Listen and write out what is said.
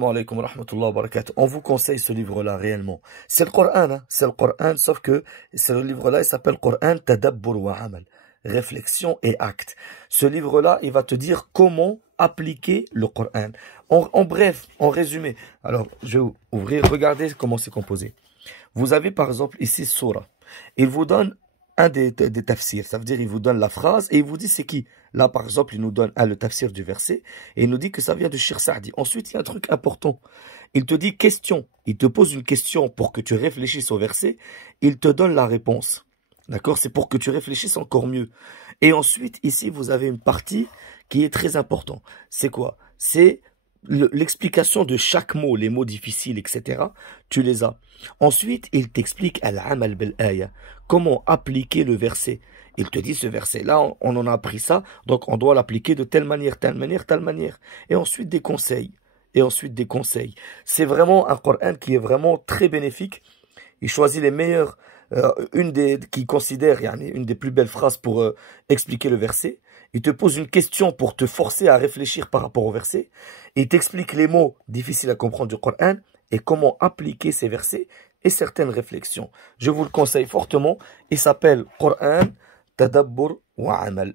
Assalamu alaikum wa rahmatullahi wa barakatuh. On vous conseille ce livre-là réellement. C'est le Coran, hein? C'est le Coran, sauf que ce livre-là, il s'appelle Coran Tadabbur wa Amal. Réflexion et acte. Ce livre-là, il va te dire comment appliquer le Coran. En bref, en résumé. Alors, je vais ouvrir, regardez comment c'est composé. Vous avez par exemple ici Surah. Il vous donne un des tafsirs, ça veut dire il vous donne la phrase et il vous dit c'est qui. Là par exemple il nous donne le tafsir du verset et il nous dit que ça vient de Cheikh Saadi. Ensuite il y a un truc important, il te dit question, il te pose une question pour que tu réfléchisses au verset, il te donne la réponse, d'accord, c'est pour que tu réfléchisses encore mieux. Et ensuite ici vous avez une partie qui est très importante, c'est quoi? C'est l'explication de chaque mot, les mots difficiles, etc. Tu les as. Ensuite, il t'explique al-amal bil-aya, comment appliquer le verset. Il te dit ce verset-là, on en a appris ça, donc on doit l'appliquer de telle manière, telle manière, telle manière. Et ensuite des conseils. Et ensuite des conseils. C'est vraiment un Coran qui est vraiment très bénéfique. Il choisit les meilleures, qui considère une des plus belles phrases pour expliquer le verset. Il te pose une question pour te forcer à réfléchir par rapport au verset. Il t'explique les mots difficiles à comprendre du Coran et comment appliquer ces versets et certaines réflexions. Je vous le conseille fortement. Il s'appelle Coran Tadabbur wa Amal.